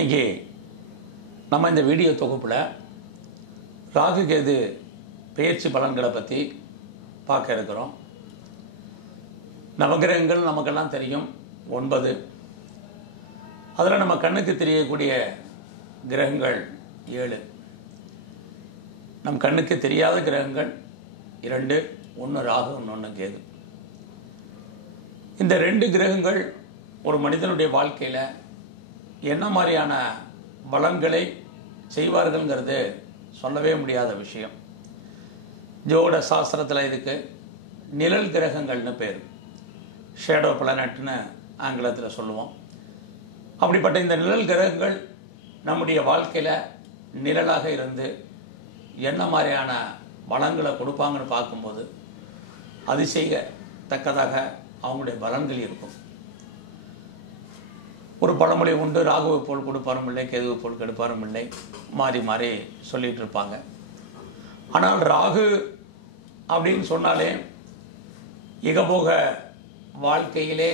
இன்றைக்கி நம்ம இந்த வீடியோ தொகுப்பில் ராகு கேது பயிற்சி பலன்களை பற்றி பார்க்க இருக்கிறோம். நவகிரகங்கள் நமக்கெல்லாம் தெரியும் ஒன்பது. அதில் நம்ம கண்ணுக்கு தெரியக்கூடிய கிரகங்கள் ஏழு. நம் கண்ணுக்கு தெரியாத கிரகங்கள் இரண்டு ஒன்று ராகு ஒன்று கேது. இந்த ரெண்டு கிரகங்கள் ஒரு மனிதனுடைய வாழ்க்கையில் என்ன மாதிரியான பலன்களை செய்வார்கள்ங்கிறது சொல்லவே முடியாத விஷயம். ஜோட சாஸ்திரத்தில் இதுக்கு நிழல் கிரகங்கள்னு பேர். ஷேடோ பிளானட்னு ஆங்கிலத்தில் சொல்லுவோம். அப்படிப்பட்ட இந்த நிழல் கிரகங்கள் நம்முடைய வாழ்க்கையில் நிழலாக இருந்து என்ன மாதிரியான பலங்களை கொடுப்பாங்கன்னு பார்க்கும்போது அதிசயத்தக்கதாக அவங்களுடைய பலன்கள் இருக்கும். ஒரு பழமொழி உண்டு. ராகுவை போல் கொடுப்பாரும் இல்லை கேதுவை போல் கெடுப்பாரும் இல்லை. மாறி மாறி சொல்லிட்டு இருப்பாங்க. ஆனால் ராகு அப்படின்னு சொன்னாலே இகபோக வாழ்க்கையிலே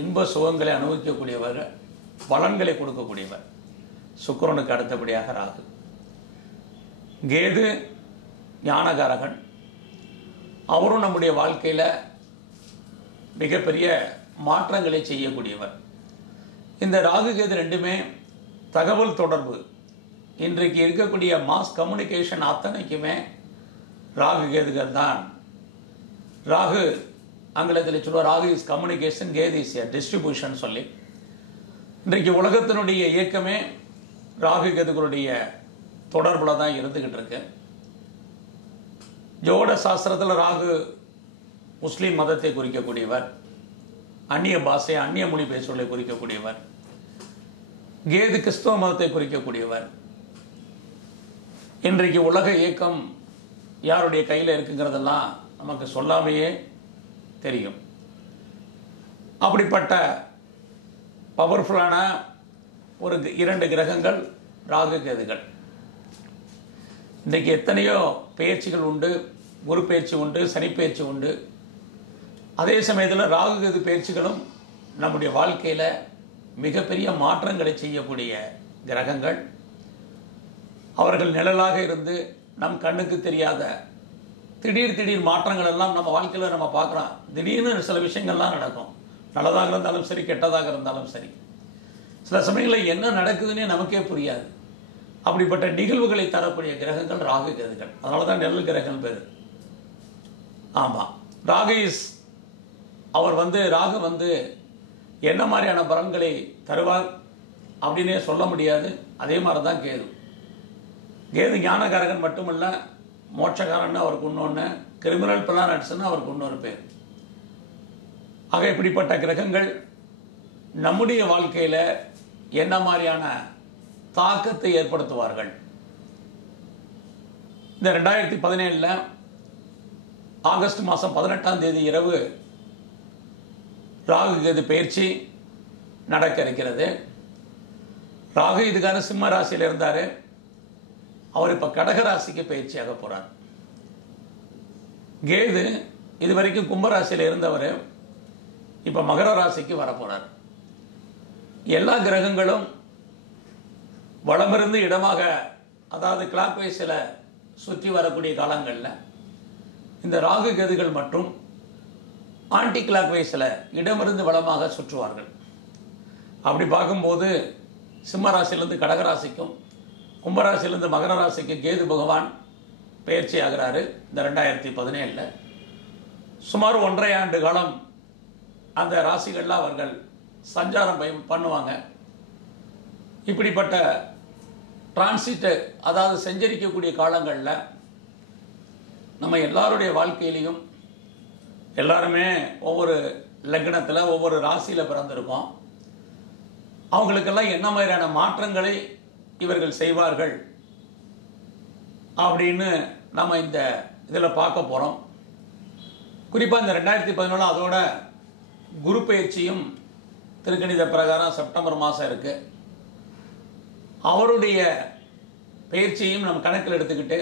இன்ப சுகங்களை அனுபவிக்கக்கூடியவர் பலன்களை கொடுக்கக்கூடியவர். சுக்கரனுக்கு அடுத்தபடியாக ராகு. கேது ஞானகாரகன். அவரும் நம்முடைய வாழ்க்கையில் மிகப்பெரிய மாற்றங்களை செய்யக்கூடியவர். இந்த ராகு கேது ரெண்டுமே தகவல் தொடர்பு. இன்றைக்கு இருக்கக்கூடிய மாஸ் கம்யூனிகேஷன் அத்தனைக்குமே ராகு கேதுகள் தான். ராகு ஆங்கிலத்தில் சொல்லுவார் Rahu is communication Ketu is a distribution சொல்லி. இன்றைக்கு உலகத்தினுடைய இயக்கமே ராகு கேதுகளுடைய தொடர்பில் தான் இருந்துக்கிட்டு இருக்கு. ஜோட சாஸ்திரத்தில் ராகு முஸ்லீம் மதத்தை குறிக்கக்கூடியவர். அந்நிய பாஷை அந்நிய மொழி பேசுவதை குறிக்கக்கூடியவர். கேது கிறிஸ்தவ மதத்தை குறிக்கக்கூடியவர். இன்றைக்கு உலக இயக்கம் யாருடைய கையில் இருக்குங்கிறதெல்லாம் நமக்கு சொல்லாமையே தெரியும். அப்படிப்பட்ட பவர்ஃபுல்லான ஒரு இரண்டு கிரகங்கள் ராகு கேதுகள் இன்றைக்கு எத்தனையோ பயிற்சிகள் உண்டு குரு பயிற்சி உண்டு சனி பயிற்சி உண்டு. அதே சமயத்தில் ராகு கேது பயிற்சிகளும் நம்முடைய வாழ்க்கையில் மிகப்பெரிய மாற்றங்களை செய்யக்கூடிய கிரகங்கள். அவர்கள் நிழலாக இருந்து நம் கண்ணுக்கு தெரியாத திடீர் திடீர் மாற்றங்கள் எல்லாம் நம்ம வாழ்க்கையில் நம்ம பார்க்குறோம் திடீர்னு சில விஷயங்கள்லாம் நடக்கும். நல்லதாக இருந்தாலும் சரி கெட்டதாக இருந்தாலும் சரி. சில சமயங்களில் என்ன நடக்குதுன்னே நமக்கே புரியாது. அப்படிப்பட்ட நிகழ்வுகளை தரக்கூடிய கிரகங்கள் ராகு கிரகங்கள் அதனால தான் நெல் கிரகங்கள் பேர். ஆமாம் ராகு இஸ் அவர் வந்து ராகு வந்து என்ன மாதிரியான பலன்களை தருவார் அப்படின்னே சொல்ல முடியாது. அதே மாதிரி தான் கேது. கேது ஞானகாரகன் மட்டுமல்ல மோட்சகாரன் அவருக்கு இன்னொன்று கிரிமினல் பிளானட்ஸ்னு அவருக்கு இன்னொரு பேர். ஆக இப்படிப்பட்ட கிரகங்கள் நம்முடைய வாழ்க்கையில் என்ன மாதிரியான தாக்கத்தை ஏற்படுத்துவார்கள்? இந்த ரெண்டாயிரத்தி பதினேழில் ஆகஸ்ட் மாதம் பதினெட்டாம் தேதி இரவு ராகு கேது பயிற்சி நடக்க இருக்கிறது. ராகு இதுக்கான சிம்ம ராசியில் இருந்தார். அவர் இப்போ கடக ராசிக்கு பயிற்சியாக போகிறார் கேது இது வரைக்கும் கும்பராசியில் இருந்தவர். இப்போ மகர ராசிக்கு வரப்போகிறார் எல்லா கிரகங்களும் வளமிருந்து இடமாக அதாவது கிளாக் வைஸில் சுற்றி வரக்கூடிய காலங்களில் இந்த ராகு கதிகள் மற்றும் ஆன்டி கிளாக் வைஸில் இடமிருந்து வளமாக சுற்றுவார்கள். அப்படி பார்க்கும்போது சிம்ம ராசியிலேருந்து கடகராசிக்கும் கும்பராசியிலேருந்து மகர ராசிக்கு கேது பகவான் பயிற்சி ஆகிறாரு இந்த ரெண்டாயிரத்தி பதினேழில். சுமார் ஒன்றரை ஆண்டு காலம் அந்த ராசிகளில் அவர்கள் சஞ்சாரம் பய- பண்ணுவாங்க. இப்படிப்பட்ட டிரான்சிட்டு அதாவது செஞ்சரிக்கக்கூடிய காலங்களில் நம்ம எல்லாருடைய வாழ்க்கையிலையும் எல்லாருமே ஒவ்வொரு லக்னத்தில் ஒவ்வொரு ராசியில் பிறந்திருப்போம் அவங்களுக்கெல்லாம் என்ன மாதிரியான மாற்றங்களை இவர்கள் செய்வார்கள் அப்படின்னு நம்ம இந்த இதில் பார்க்க போகிறோம் குறிப்பாக இந்த ரெண்டாயிரத்தி பதினொன்று அதோட குரு பயிற்சியும் திருக்கணித பிரகாரம் செப்டம்பர் மாதம் இருக்குது அவருடைய பயிற்சியையும் நம்ம கணக்கில் எடுத்துக்கிட்டு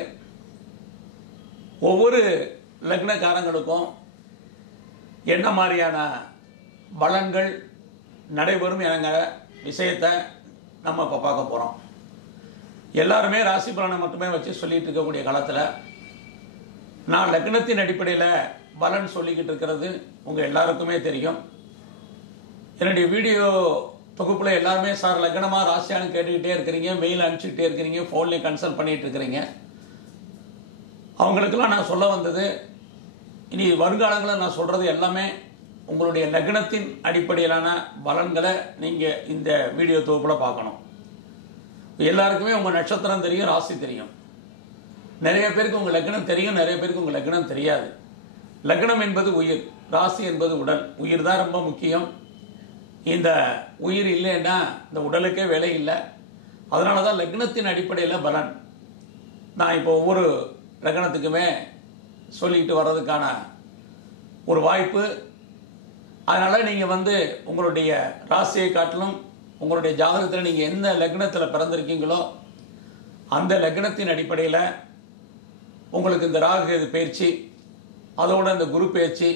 ஒவ்வொரு லக்னக்காரங்களுக்கும் என்ன மாதிரியான பலன்கள் நடைபெறும் என்கிற விஷயத்தை நம்ம இப்போ பார்க்க போகிறோம் எல்லாருமே ராசி பலனை மட்டுமே வச்சு சொல்லிட்டு இருக்கக்கூடிய காலத்தில் நான் லக்னத்தின் அடிப்படையில் பலன் சொல்லிக்கிட்டு இருக்கிறது உங்கள் எல்லாருக்குமே தெரியும். என்னுடைய வீடியோ தொகுப்பில் எல்லாருமே சார் லக்னமாக ராசியானு கேட்டுக்கிட்டே இருக்கிறீங்க மெயில் அனுப்பிச்சிக்கிட்டே இருக்கிறீங்க ஃபோன்லேயும் கன்சல்ட் பண்ணிகிட்டு இருக்கிறீங்க. அவங்களுக்கெல்லாம் நான் சொல்ல வந்தது இனி வருங்காலங்களில் நான் சொல்கிறது எல்லாமே உங்களுடைய லக்னத்தின் அடிப்படையிலான பலன்களை நீங்கள் இந்த வீடியோ தொகுப்பில் பார்க்கணும். எல்லாருக்குமே உங்கள் நட்சத்திரம் தெரியும் ராசி தெரியும். நிறைய பேருக்கு உங்கள் லக்னம் தெரியும் நிறைய பேருக்கு உங்கள் லக்னம் தெரியாது. லக்னம் என்பது உயிர் ராசி என்பது உடல். உயிர் தான் ரொம்ப முக்கியம். இந்த உயிர் இல்லைன்னா இந்த உடலுக்கே வேலை இல்லை. அதனால தான் லக்னத்தின் அடிப்படையில் பலன். நான் இப்போ ஒவ்வொரு லக்னத்துக்குமே சொல்லிக்கிட்டு வர்றதுக்கான ஒரு வாய்ப்பு. அதனால் நீங்கள் வந்து உங்களுடைய ராசியை காட்டிலும் உங்களுடைய ஜாதகத்தில் நீங்கள் எந்த லக்னத்தில் பிறந்திருக்கீங்களோ அந்த லக்னத்தின் அடிப்படையில் உங்களுக்கு இந்த ராகு இது பயிற்சி அதோட இந்த குரு பயிற்சி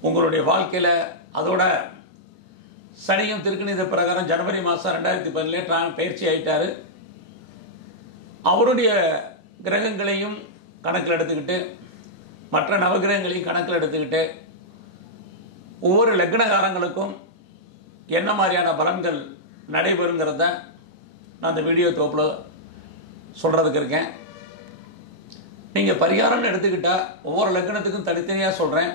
உங்களுடைய வாழ்க்கையில் அதோட சனியும் திருக்கணித பிரகாரம் ஜனவரி மாதம் ரெண்டாயிரத்தி பதினேழு பயிற்சி ஆகிட்டார் அவருடைய கிரகங்களையும் கணக்கில் எடுத்துக்கிட்டு மற்ற நவகிரகங்களையும் கணக்கில் எடுத்துக்கிட்டு ஒவ்வொரு லக்னகாரங்களுக்கும் என்ன மாதிரியான பலன்கள் நடைபெறுங்கிறத நான் இந்த வீடியோ தோப்பில் சொல்கிறதுக்கு இருக்கேன். நீங்கள் பரிகாரம்னு எடுத்துக்கிட்டால் ஒவ்வொரு லக்னத்துக்கும் தனித்தனியாக சொல்கிறேன்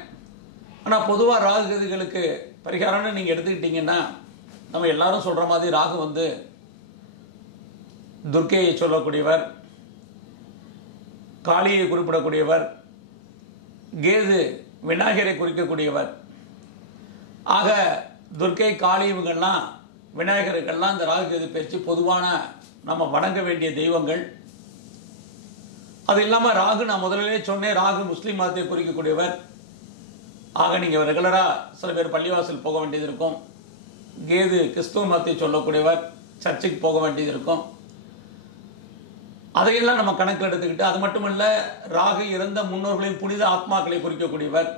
ஆனால் பொதுவாக ராகுகதிகளுக்கு பரிகாரம்னு நீங்கள் எடுத்துக்கிட்டிங்கன்னா நம்ம எல்லாரும் சொல்கிற மாதிரி ராகு வந்து துர்க்கையை சொல்லக்கூடியவர் காளியை குறிப்பிடக்கூடியவர் கேது விநாயகரை குறிக்கக்கூடியவர். ஆக துர்க்கை காளி இவங்கெல்லாம் விநாயகருக்கெல்லாம் இந்த ராகு கேது பயிற்சி பொதுவான நம்ம வணங்க வேண்டிய தெய்வங்கள். அது இல்லாமல் ராகு நான் முதலிலே சொன்னேன் ராகு முஸ்லீம் மதத்தை குறிக்கக்கூடியவர். ஆக நீங்கள் ரெகுலராக சில பேர் பள்ளிவாசல் போக வேண்டியது இருக்கும். கேது கிறிஸ்துவ மதத்தை சொல்லக்கூடியவர் சர்ச்சுக்கு போக வேண்டியது இருக்கும். அதையெல்லாம் நம்ம கணக்கில் எடுத்துக்கிட்டு அது மட்டுமல்ல ராகு இறந்த முன்னோர்களின் புனித ஆத்மாக்களை குறிக்கக்கூடியவர்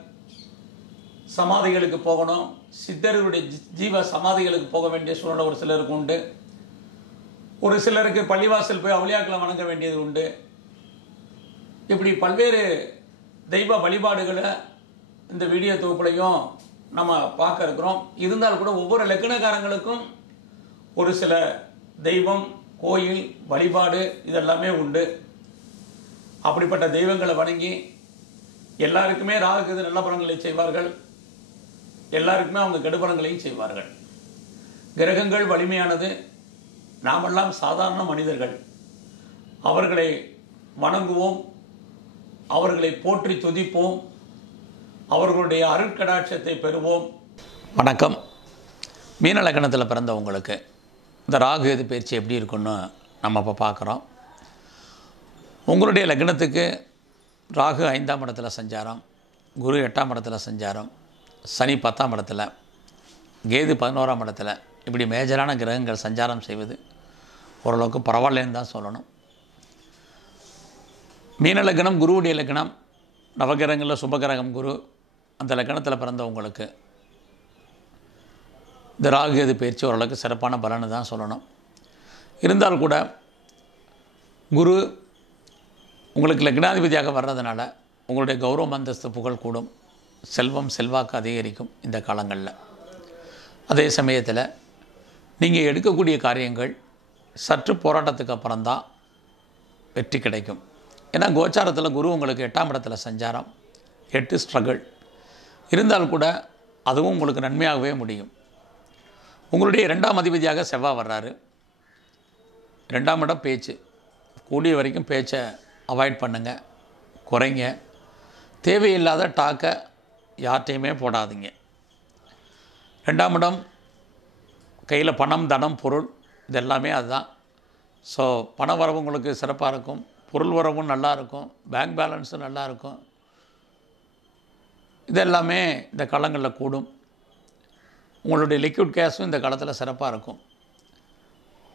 சமாதிகளுக்கு போகணும். சித்தர்களுடைய ஜீவ சமாதிகளுக்கு போக வேண்டிய சூழ்நிலை ஒரு சிலருக்கு உண்டு. ஒரு சிலருக்கு பள்ளிவாசல் போய் அவளியாக்களை வணங்க வேண்டியது உண்டு. இப்படி பல்வேறு தெய்வ வழிபாடுகளை இந்த வீடியோ தொகுப்புலையும் நம்ம பார்க்க இருக்கிறோம். இருந்தால் கூட ஒவ்வொரு லக்கணக்காரங்களுக்கும் ஒரு சில தெய்வம் கோயில் வழிபாடு இதெல்லாமே உண்டு. அப்படிப்பட்ட தெய்வங்களை வணங்கி எல்லாருக்குமே ராகுக்கு நல்ல பலன்களை செய்வார்கள். எல்லாருக்குமே அவங்க கெடுபலங்களையும் செய்வார்கள். கிரகங்கள் வலிமையானது. நாமெல்லாம் சாதாரண மனிதர்கள். அவர்களை வணங்குவோம். அவர்களை போற்றி துதிப்போம். அவர்களுடைய அருட்கடாட்சத்தை பெறுவோம். வணக்கம். மீனலக்கணத்தில் பிறந்தவங்களுக்கு இந்த ராகு எது பயிற்சி எப்படி இருக்குன்னு நம்ம இப்போ பார்க்குறோம். உங்களுடைய லக்னத்துக்கு ராகு ஐந்தாம் இடத்துல சஞ்சாரம் குரு எட்டாம் இடத்துல சஞ்சாரம் சனி பத்தாம் இடத்துல கேது பதினோராம் இடத்துல இப்படி மேஜரான கிரகங்கள் சஞ்சாரம் செய்வது ஓரளவுக்கு பரவாயில்லன்னு தான் சொல்லணும். மீன லக்னம் குருவுடைய லக்னம் நவகிரகங்களில் சுபகிரகம் குரு அந்த லக்னத்தில் பிறந்தவங்களுக்கு இந்த ராகுகேது பயிற்சி ஓரளவுக்கு சிறப்பான பலன்னு தான் சொல்லணும். இருந்தால் கூட குரு உங்களுக்கு லக்னாதிபதியாக வர்றதுனால உங்களுடைய கௌரவம் அந்தஸ்து புகழ் கூடும். செல்வம் செல்வாக்கு அதிகரிக்கும் இந்த காலங்களில். அதே சமயத்தில் நீங்கள் எடுக்கக்கூடிய காரியங்கள் சற்று போராட்டத்துக்கு அப்புறம்தான் வெற்றி கிடைக்கும். ஏன்னா கோச்சாரத்தில் குரு உங்களுக்கு எட்டாம் இடத்துல சஞ்சாரம் எட்டு ஸ்ட்ரகிள் இருந்தால் கூட அதுவும் உங்களுக்கு நன்மையாகவே முடியும். உங்களுடைய ரெண்டாம் அதிபதியாக செவ்வாய் வர்றாரு. ரெண்டாம் இடம் பேச்சு. கூடிய வரைக்கும் பேச்சை அவாய்ட் பண்ணுங்க. குறைங்க. தேவையில்லாத டாக்கை யார்ட்டையுமே போடாதீங்க. ரெண்டாம் இடம் கையில் பணம் தனம் பொருள் இதெல்லாமே அதுதான். ஸோ பண வரவு உங்களுக்கு சிறப்பாக இருக்கும். பொருள் வரவும் நல்லாயிருக்கும் பேங்க் பேலன்ஸும் நல்லாயிருக்கும் இதெல்லாமே இந்த காலங்களில் கூடும். உங்களுடைய லிக்விட் கேஷும் இந்த காலத்தில் சிறப்பாக இருக்கும்.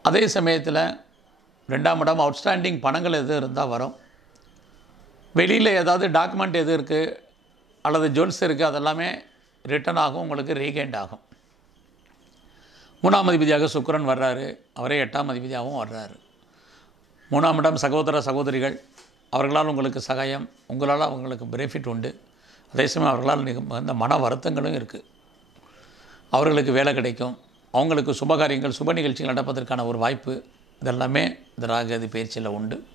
அதே சமயத்தில் ரெண்டாம் இடம் அவுட்ஸ்டாண்டிங் பணங்கள் எது இருந்தால் வரும். வெளியில் ஏதாவது டாக்குமெண்ட் எது இருக்குது அல்லது ஜுவல்ஸ் இருக்குது அதெல்லாமே ரிட்டர்ன் ஆகும் உங்களுக்கு ரீகெண்ட் ஆகும். மூணாம் அதிபதியாக சுக்கரன் வர்றாரு. அவரே எட்டாம் அதிபதியாகவும் வர்றாரு. மூணாம் இடம் சகோதர சகோதரிகள். அவர்களால் உங்களுக்கு சகாயம் உங்களால் அவங்களுக்கு பெனிஃபிட் உண்டு. அதே சமயம் அவர்களால் மிகுந்த மன வருத்தங்களும் இருக்குது அவர்களுக்கு வேலை கிடைக்கும். அவங்களுக்கு சுபகாரியங்கள் சுப நிகழ்ச்சிகள் நடப்பதற்கான ஒரு வாய்ப்பு இதெல்லாமே இந்த ராகதி பயிற்சியில் உண்டு.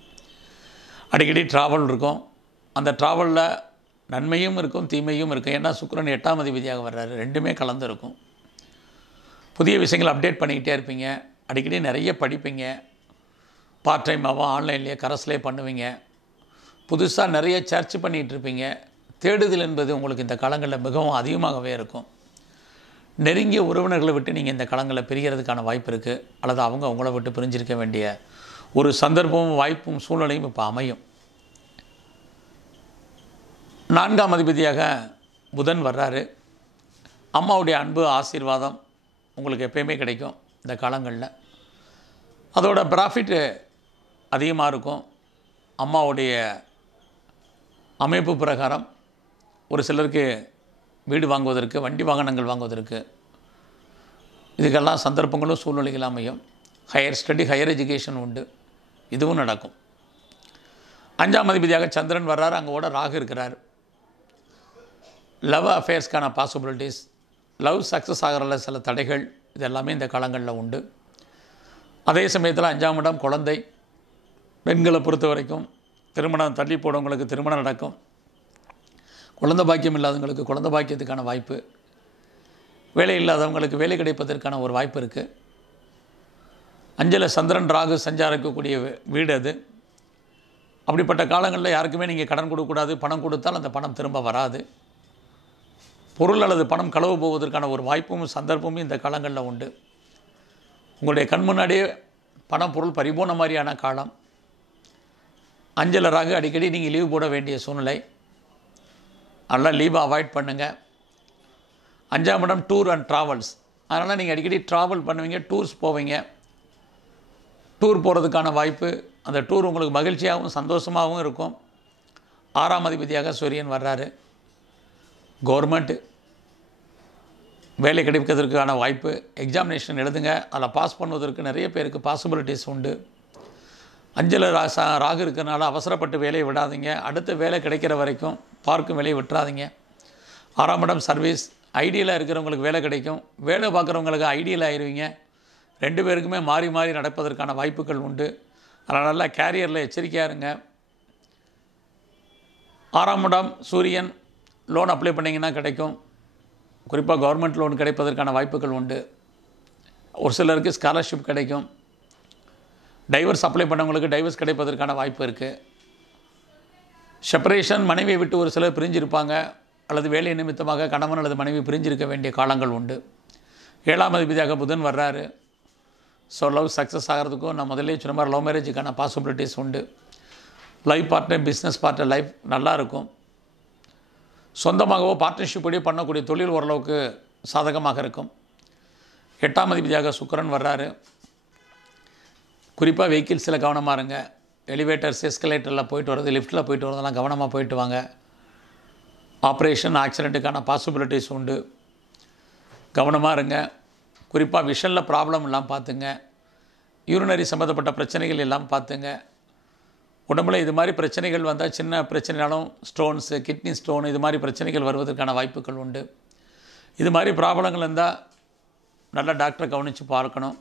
அடிக்கடி ட்ராவல் இருக்கும். அந்த ட்ராவலில் நன்மையும் இருக்கும் தீமையும் இருக்கும். ஏன்னா சுக்கரன் எட்டாம் அதிபதியாக வர்றாரு. ரெண்டுமே கலந்து இருக்கும். புதிய விஷயங்களை அப்டேட் பண்ணிக்கிட்டே இருப்பீங்க. அடிக்கடி நிறைய படிப்பீங்க. பார்ட் டைமாகவும் ஆன்லைன்லேயே கரஸ்லேயே பண்ணுவீங்க. புதுசாக நிறைய சர்ச் பண்ணிகிட்டு இருப்பீங்க. தேடுதல் என்பது உங்களுக்கு இந்த காலங்களில் மிகவும் அதிகமாகவே இருக்கும். நெருங்கிய உறவினர்களை விட்டு நீங்கள் இந்த களங்களை பிரிகிறதுக்கான வாய்ப்பு இருக்குது அல்லது அவங்க அவங்கள விட்டு பிரிஞ்சிருக்க வேண்டிய ஒரு சந்தர்ப்பமும் வாய்ப்பும் சூழ்நிலையும் இப்போ அமையும். நான்காம் அதிபதியாக புதன் வர்றாரு. அம்மாவுடைய அன்பு ஆசீர்வாதம் உங்களுக்கு எப்பயுமே கிடைக்கும் இந்த காலங்களில். அதோட ப்ராஃபிட்டு அதிகமாக இருக்கும். அம்மாவுடைய அமைப்பு பிரகாரம் ஒரு சிலருக்கு வீடு வாங்குவதற்கு வண்டி வாகனங்கள் வாங்குவதற்கு. இதுக்கெல்லாம் சந்தர்ப்பங்களும் சூழ்நிலைகள் அமையும். ஹையர் ஸ்டடி ஹையர் எஜுகேஷன் உண்டு. இதுவும் நடக்கும். அஞ்சாம் அதிபதியாக சந்திரன் வர்றார். அங்கே ஓட ராகு இருக்கிறார். லவ் அஃபேர்ஸ்க்கான பாசிபிலிட்டிஸ் லவ் சக்ஸஸ் ஆகிறல சில தடைகள் இது எல்லாமே இந்த காலங்களில் உண்டு. அதே சமயத்தில் அஞ்சாம் இடம் குழந்தை. பெண்களை பொறுத்த வரைக்கும் திருமணம் தள்ளி போடவங்களுக்கு திருமணம் நடக்கும். குழந்தை பாக்கியம் இல்லாதவங்களுக்கு குழந்தை பாக்கியத்துக்கான வாய்ப்பு. வேலை இல்லாதவங்களுக்கு வேலை கிடைப்பதற்கான ஒரு வாய்ப்பு இருக்குது அஞ்சல சந்திரன் ராகு சஞ்சாரிக்கக்கூடிய வீடு அது. அப்படிப்பட்ட காலங்களில் யாருக்குமே நீங்கள் கடன் கொடுக்கக்கூடாது பணம் கொடுத்தால் அந்த பணம் திரும்ப வராது. பொருள் அல்லது பணம் களவு போவதற்கான ஒரு வாய்ப்பும் சந்தர்ப்பமும் இந்த காலங்களில் உண்டு. உங்களுடைய கண் முன்னாடியே பணம் பொருள் பறிபோன மாதிரியான காலம். அஞ்சலராக அடிக்கடி நீங்கள் லீவ் போட வேண்டிய சூழ்நிலை. அதனால் லீவை அவாய்ட் பண்ணுங்கள் அஞ்சாம் இடம் டூர் அண்ட் ட்ராவல்ஸ் அதனால் நீங்கள் அடிக்கடி ட்ராவல் பண்ணுவீங்க டூர்ஸ் போவீங்க. டூர் போகிறதுக்கான வாய்ப்பு அந்த டூர் உங்களுக்கு மகிழ்ச்சியாகவும் சந்தோஷமாகவும் இருக்கும். ஆறாம் அதிபதியாக சூரியன் வர்றாரு. கவர்மெண்ட்டு வேலை கிடைப்பதற்கான வாய்ப்பு எக்ஸாமினேஷன் எழுதுங்க. அதில் பாஸ் பண்ணுவதற்கு நிறைய பேருக்கு பாசிபிலிட்டிஸ் உண்டு. அஞ்சல ராசா ராகு இருக்கிறனால அவசரப்பட்டு வேலையை விடாதீங்க. அடுத்த வேலை கிடைக்கிற வரைக்கும் பார்க்கும் வேலையை விட்டுறாதீங்க. ஆறாம் இடம் சர்வீஸ் ஐடியலாக இருக்கிறவங்களுக்கு வேலை கிடைக்கும். வேலை பார்க்குறவங்களுக்கு ஐடியல் ஆயிடுவீங்க ரெண்டு பேருக்குமே மாறி மாறி நடப்பதற்கான வாய்ப்புகள் உண்டு. அதனால் நல்லா கேரியரில் எச்சரிக்கையாக இருங்க. ஆறாம் இடம் சூரியன். லோன் அப்ளை பண்ணிங்கன்னா கிடைக்கும். குறிப்பாக கவர்மெண்ட் லோன் கிடைப்பதற்கான வாய்ப்புகள் உண்டு. ஒரு சிலருக்கு ஸ்காலர்ஷிப் கிடைக்கும். டைவர்ஸ் அப்ளை பண்ணவங்களுக்கு டைவர்ஸ் கிடைப்பதற்கான வாய்ப்பு இருக்குது செப்பரேஷன் மனைவியை விட்டு ஒரு சிலர் பிரிஞ்சிருப்பாங்க. அல்லது வேலை நிமித்தமாக கணவன் அல்லது மனைவி பிரிஞ்சிருக்க வேண்டிய காலங்கள் உண்டு. ஏழாம் அதிபதியாக புதன் வர்றாரு. ஸோ லவ் சக்ஸஸ் ஆகிறதுக்கும் நான் முதல்லே சொன்ன மாதிரி லவ் மேரேஜுக்கான பாசிபிலிட்டிஸ் உண்டு. Life partner business partner life நல்லாயிருக்கும் சொந்தமாகவோ பார்ட்னர்ஷிப்போடய பண்ணக்கூடிய தொழில் ஓரளவுக்கு சாதகமாக இருக்கும். எட்டாம் அதிபதியாக சுக்கரன் வர்றாரு. குறிப்பாக வெஹிக்கிள்ஸில் கவனமாக இருங்க. எலிவேட்டர்ஸ் எஸ்கலேட்டரில் போயிட்டு வர்றது லிஃப்ட்டில் போயிட்டு வரதெல்லாம் கவனமாக போயிட்டு வாங்க. ஆப்ரேஷன் ஆக்சிடெண்ட்டுக்கான பாசிபிலிட்டிஸ் உண்டு. கவனமாக இருங்க. குறிப்பாக விஷனில் ப்ராப்ளம் எல்லாம் பார்த்துங்க. யூரினரி சம்மந்தப்பட்ட பிரச்சனைகள் எல்லாம் பார்த்துங்க. உடம்புல இது மாதிரி பிரச்சனைகள் வந்தால் சின்ன பிரச்சனைனாலும் ஸ்டோன்ஸு கிட்னி ஸ்டோன் இது மாதிரி பிரச்சனைகள் வருவதற்கான வாய்ப்புகள் உண்டு. இது மாதிரி ப்ராப்ளங்கள் இருந்தால் நல்லா டாக்டரை கவனித்து பார்க்கணும்.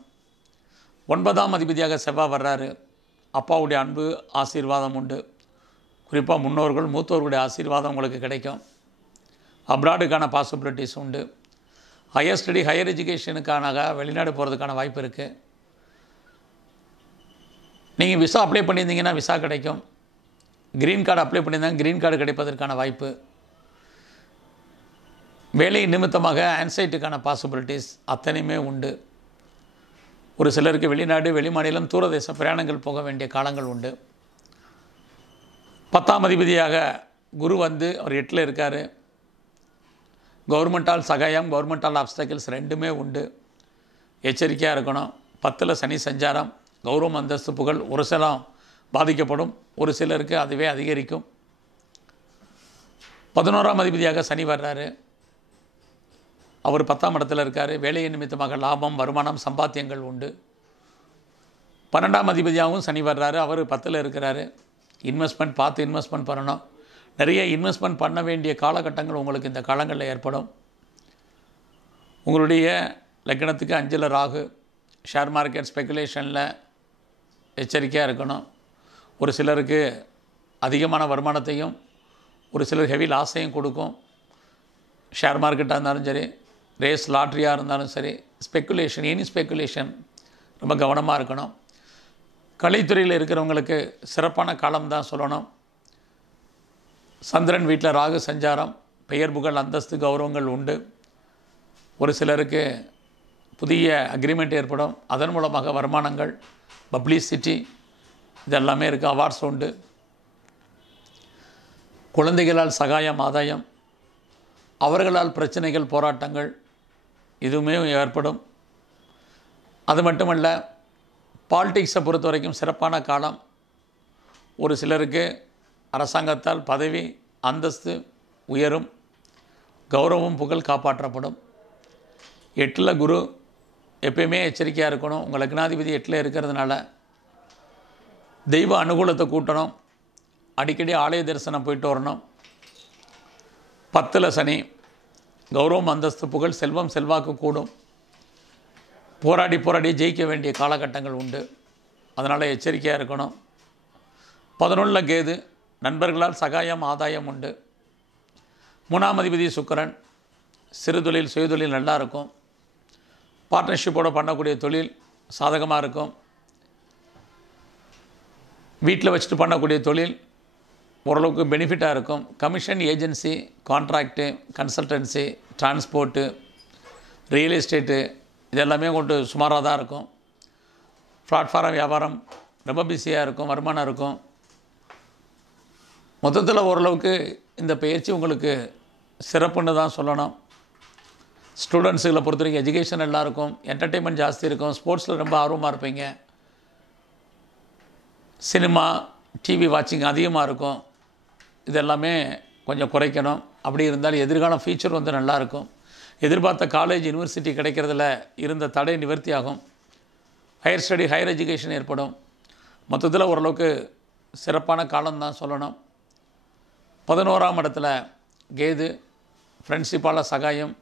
ஒன்பதாம் அதிபதியாக செவ்வாய் வர்றாரு. அப்பாவுடைய அன்பு ஆசீர்வாதம் உண்டு. குறிப்பாக முன்னோர்கள் மூத்தோர்களுடைய ஆசீர்வாதம் உங்களுக்கு கிடைக்கும். அப்ராடுக்கான பாசிபிலிட்டிஸ் உண்டு. ஹையர் ஸ்டடி ஹையர் எஜுகேஷனுக்கான வெளிநாடு போகிறதுக்கான வாய்ப்பு இருக்குது நீங்கள் விசா அப்ளை பண்ணியிருந்தீங்கன்னா விசா கிடைக்கும். க்ரீன் கார்டு அப்ளை பண்ணியிருந்தாங்க க்ரீன் கார்டு கிடைப்பதற்கான வாய்ப்பு. வேலை நிமித்தமாக ஆன்சைட்டுக்கான பாசிபிலிட்டிஸ் அத்தனையுமே உண்டு. ஒரு சிலருக்கு வெளிநாடு வெளிமாநிலம் தூரதேச பிரயாணங்கள் போக வேண்டிய காலங்கள் உண்டு. பத்தாம் அதிபதியாக குரு வந்து அவர் எட்டில் இருக்கார். கவர்மெண்டால் சகாயம் கவர்மெண்டால் ஆப்ஸ்டக்கிள்ஸ் ரெண்டுமே உண்டு. எச்சரிக்கையாக இருக்கணும். பத்தில் சனி சஞ்சாரம் கௌரவம் அந்தஸ்து புகழ் ஒரு சிலம் பாதிக்கப்படும். ஒரு சிலருக்கு அதுவே அதிகரிக்கும். பதினோராம் அதிபதியாக சனி வர்றாரு. அவர் பத்தாம் இடத்துல இருக்கார். வேலையை நிமித்தமாக லாபம் வருமானம் சம்பாத்தியங்கள் உண்டு. பன்னெண்டாம் அதிபதியாகவும் சனி வர்றாரு. அவர் பத்தில் இருக்கிறாரு. இன்வெஸ்ட்மெண்ட் பார்த்து இன்வெஸ்ட்மெண்ட் பண்ணணும். நிறைய இன்வெஸ்ட்மெண்ட் பண்ண வேண்டிய காலகட்டங்கள் உங்களுக்கு இந்த காலங்களில் ஏற்படும். உங்களுடைய லக்கணத்துக்கு அஞ்சில் ராகு ஷேர் மார்க்கெட் ஸ்பெக்குலேஷனில் எச்சரிக்கையாக இருக்கணும். ஒரு சிலருக்கு அதிகமான வருமானத்தையும் ஒரு சிலர் ஹெவி லாஸையும் கொடுக்கும். ஷேர் மார்க்கெட்டாக இருந்தாலும் சரி ரேஸ் லாட்ரியாக இருந்தாலும் சரி ஸ்பெக்குலேஷன் எனி ஸ்பெக்குலேஷன் ரொம்ப கவனமாக இருக்கணும். கலைத்துறையில் இருக்கிறவங்களுக்கு சிறப்பான காலம் தான் சொல்லணும். சந்திரன் வீட்டில் ராகு சஞ்சாரம் பெயர் புகழ் அந்தஸ்து கௌரவங்கள் உண்டு. ஒரு சிலருக்கு புதிய அக்ரிமெண்ட் ஏற்படும். அதன் மூலமாக வருமானங்கள் பப்ளிசிட்டி இதெல்லாமே இருக்குது அவார்ட்ஸ் உண்டு. குழந்தைகளால் சகாயம் ஆதாயம் அவர்களால் பிரச்சனைகள் போராட்டங்கள் இதுவுமே ஏற்படும். அது மட்டுமல்ல பாலிடிக்ஸை பொறுத்த வரைக்கும் சிறப்பான காலம். ஒரு சிலருக்கு அரசாங்கத்தால் பதவி அந்தஸ்து உயரும். கௌரவம் புகழ் காப்பாற்றப்படும். எட்டில் குரு எப்பயுமே எச்சரிக்கையாக இருக்கணும். உங்கள் லக்னாதிபதி எட்டில் இருக்கிறதுனால தெய்வ அனுகூலத்தை கூட்டணும். அடிக்கடி ஆலய தரிசனம் போயிட்டு வரணும். பத்தில் சனி கௌரவம் அந்தஸ்து புகழ் செல்வம் செல்வாக்கு கூடும். போராடி போராடி ஜெயிக்க வேண்டிய காலகட்டங்கள் உண்டு. அதனால் எச்சரிக்கையாக இருக்கணும். பதினொன்றில் கேது நண்பர்களால் சகாயம் ஆதாயம் உண்டு. மூணாம் அதிபதி சுக்கரன் சிறுதொழில் சுயதொழில் நல்லா இருக்கும். பார்ட்னர்ஷிப்போடு பண்ணக்கூடிய தொழில் சாதகமாக இருக்கும். வீட்டில் வச்சுட்டு பண்ணக்கூடிய தொழில் ஓரளவுக்கு பெனிஃபிட்டாக இருக்கும். Commission agency contract consultancy transport real estate இதெல்லாமே கொண்டு சுமாராக தான் இருக்கும். பிளாட்ஃபாரம் வியாபாரம் ரொம்ப பிஸியாக இருக்கும் வருமானம் இருக்கும். மொத்தத்தில் ஓரளவுக்கு இந்த பயிற்சி உங்களுக்கு சிறப்புன்னு தான் சொல்லணும். ஸ்டூடெண்ட்ஸுகளை பொறுத்த வரைக்கும் எஜுகேஷன் எல்லாருக்கும் என்டர்டெயின்மெண்ட் ஜாஸ்தி இருக்கும். ஸ்போர்ட்ஸில் ரொம்ப ஆர்வமாக இருப்பீங்க. சினிமா டிவி வாட்சிங் அதிகமாக இருக்கும். இதெல்லாமே கொஞ்சம் குறைக்கணும். அப்படி இருந்தால் எதிர்காலம் ஃபியூச்சர் வந்து நல்லாயிருக்கும். எதிர்பார்த்த காலேஜ் யூனிவர்சிட்டி கிடைக்கிறதுல இருந்த தடை நிவர்த்தி ஆகும் ஹையர் ஸ்டடி ஹையர் எஜுகேஷன் ஏற்படும். மொத்தத்தில் ஓரளவுக்கு சிறப்பான காலம்தான் சொல்லணும். பதினோராம் இடத்துல கேது ஃப்ரெண்ட்ஷிப்பால் சகாயம்.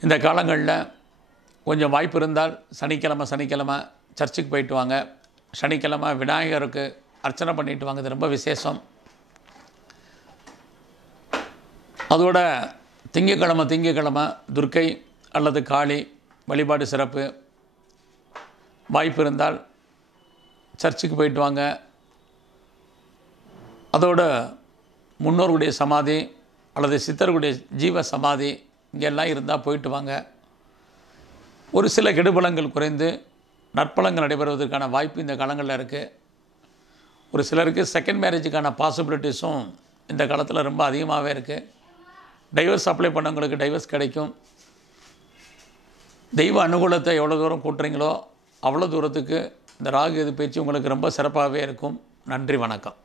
இந்த காலங்களில் கொஞ்சம் வாய்ப்பு இருந்தால் சனிக்கிழமை சனிக்கிழமை சர்ச்சுக்கு போயிட்டு வாங்க. சனிக்கிழமை விநாயகருக்கு அர்ச்சனை பண்ணிட்டு வாங்க. இது ரொம்ப விசேஷம். அதோட திங்கக்கிழமை திங்கக்கிழமை துர்க்கை அல்லது காளி வழிபாடு சிறப்பு. வாய்ப்பு இருந்தால் சர்ச்சுக்கு போயிட்டு வாங்க. அதோட முன்னோர்களுடைய சமாதி அல்லது சித்தர்களுடைய ஜீவ சமாதி இங்கெல்லாம் இருந்தால் போயிட்டு வாங்க. ஒரு சில கெடுபலங்கள் குறைந்து நற்பலங்கள் நடைபெறுவதற்கான வாய்ப்பு இந்த காலங்களில் இருக்குது ஒரு சிலருக்கு செகண்ட் மேரேஜுக்கான பாசிபிலிட்டிஸும் இந்த காலத்தில் ரொம்ப அதிகமாகவே இருக்குது டைவர்ஸ் அப்ளை பண்ணவங்களுக்கு டைவர்ஸ் கிடைக்கும். தெய்வ அனுகூலத்தை எவ்வளோ தூரம் கூட்டுறீங்களோ அவ்வளோ தூரத்துக்கு இந்த ராகு எது பேச்சு உங்களுக்கு ரொம்ப சிறப்பாகவே இருக்கும். நன்றி வணக்கம்.